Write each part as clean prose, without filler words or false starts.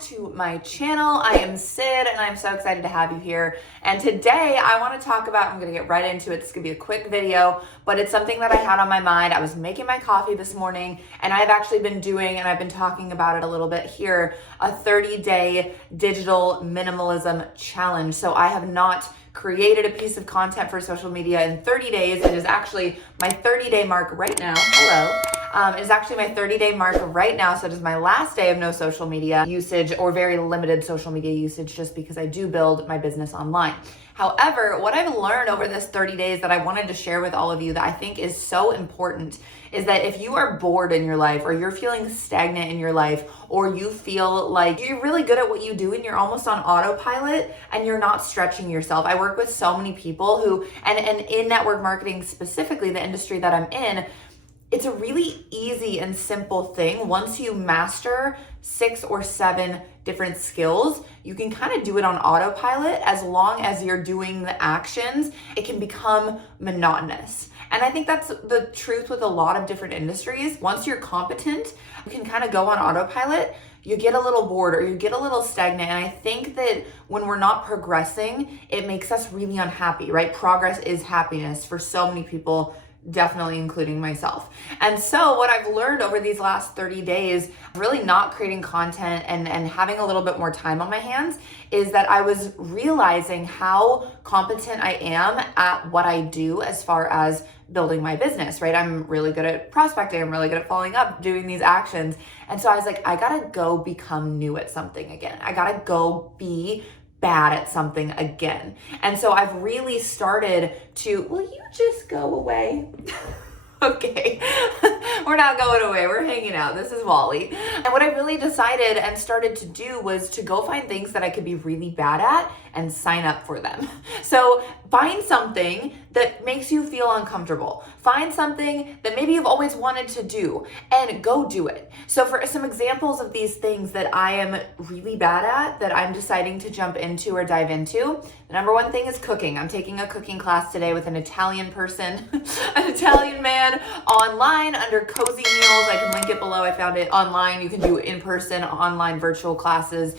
to my channel. I am Sid and I'm so excited to have you here. And today I want to talk about, I'm going to get right into it. This is going to be a quick video, but it's something that I had on my mind. I was making my coffee this morning and I've actually been doing, and I've been talking about it a little bit here, a 30-day digital minimalism challenge. So I have not created a piece of content for social media in 30 days. It is actually my 30-day mark right now. Hello. It is actually my 30-day mark right now. So it is my last day of no social media usage or very limited social media usage, just because I do build my business online. However, what I've learned over this 30 days that I wanted to share with all of you that I think is so important is that if you are bored in your life, or you're feeling stagnant in your life, or you feel like you're really good at what you do and you're almost on autopilot and you're not stretching yourself. I work with so many people who, and in network marketing specifically, the industry that I'm in, it's a really easy and simple thing. Once you master 6 or 7 different skills, you can kind of do it on autopilot. As long as you're doing the actions, it can become monotonous. And I think that's the truth with a lot of different industries. Once you're competent, you can kind of go on autopilot. You get a little bored or you get a little stagnant. And I think that when we're not progressing, it makes us really unhappy, right? Progress is happiness for so many people, definitely including myself. And so what I've learned over these last 30 days, really not creating content and having a little bit more time on my hands, is that I was realizing how competent I am at what I do as far as building my business, right? I'm really good at prospecting. I'm really good at following up, doing these actions. And so I was like, I gotta go become new at something again. I gotta go be bad at something again. And so I've really started to, will you just go away? Okay, we're not going away, we're hanging out. This is Wally. And what I really decided and started to do was to go find things that I could be really bad at and sign up for them. So find something that makes you feel uncomfortable. Find something that maybe you've always wanted to do and go do it. So for some examples of these things that I am really bad at, that I'm deciding to jump into or dive into, the number one thing is cooking. I'm taking a cooking class today with an Italian person, an Italian man, online under Cozy Meals. I can link it below. I found it online. You can do in-person, online, virtual classes,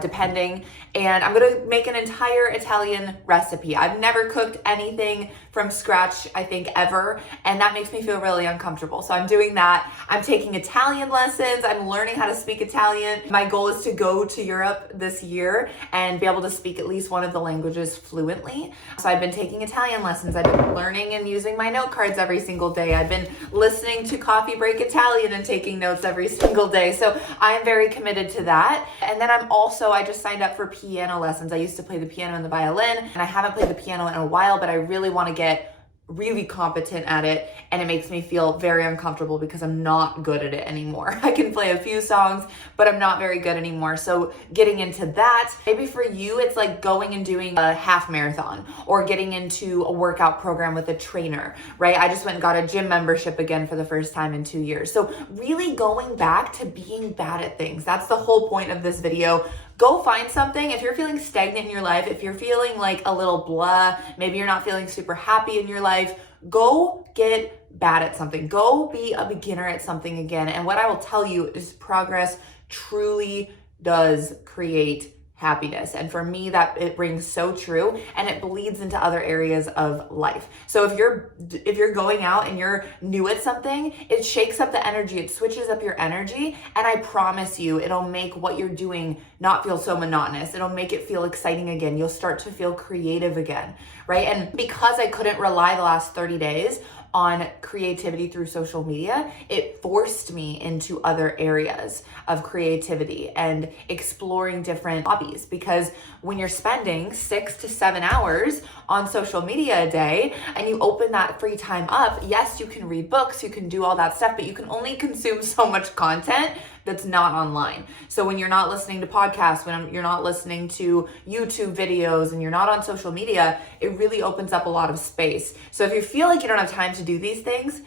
depending. And I'm gonna make an entire Italian recipe. I've never cooked anything from scratch, I think, ever, and that makes me feel really uncomfortable. So I'm doing that. I'm taking Italian lessons. I'm learning how to speak Italian. My goal is to go to Europe this year and be able to speak at least one of the languages fluently. So I've been taking Italian lessons. I've been learning and using my note cards every single day. I've been listening to Coffee Break Italian and taking notes every single day. So I'm very committed to that. And then I just signed up for piano lessons. I used to play the piano and the violin, and I haven't played the piano in a while, but I really want to get really competent at it, and it makes me feel very uncomfortable because I'm not good at it anymore. I can play a few songs, but I'm not very good anymore. So getting into that, maybe for you, it's like going and doing a half marathon or getting into a workout program with a trainer, right? I just went and got a gym membership again for the first time in 2 years. So really going back to being bad at things. That's the whole point of this video. Go find something. If you're feeling stagnant in your life, if you're feeling like a little blah, maybe you're not feeling super happy in your life, go get bad at something. Go be a beginner at something again. And what I will tell you is progress truly does create happiness. And for me, that it rings so true, and it bleeds into other areas of life. So if you're going out and you're new at something, it shakes up the energy, it switches up your energy, and I promise you, it'll make what you're doing not feel so monotonous. It'll make it feel exciting again. You'll start to feel creative again, right? And because I couldn't rely the last 30 days on creativity through social media, it forced me into other areas of creativity and exploring different hobbies. Because when you're spending 6 to 7 hours on social media a day and you open that free time up, yes, you can read books, you can do all that stuff, but you can only consume so much content that's not online. So when you're not listening to podcasts, when you're not listening to YouTube videos, and you're not on social media, it really opens up a lot of space. So if you feel like you don't have time to do these things,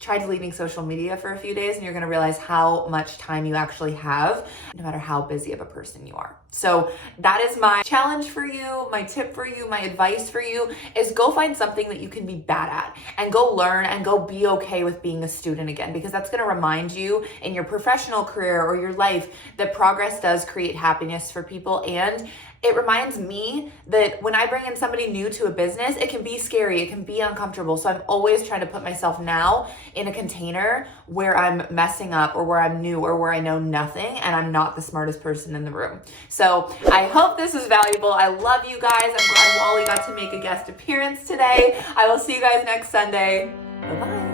try deleting social media for a few days, and you're gonna realize how much time you actually have, no matter how busy of a person you are. So that is my challenge for you, my tip for you, my advice for you is go find something that you can be bad at and go learn and go be okay with being a student again, because that's going to remind you in your professional career or your life that progress does create happiness for people. And it reminds me that when I bring in somebody new to a business, it can be scary, it can be uncomfortable. So I'm always trying to put myself now in a container where I'm messing up or where I'm new or where I know nothing and I'm not the smartest person in the room. So I hope this is valuable. I love you guys. I'm glad Wally got to make a guest appearance today. I will see you guys next Sunday. Bye-bye.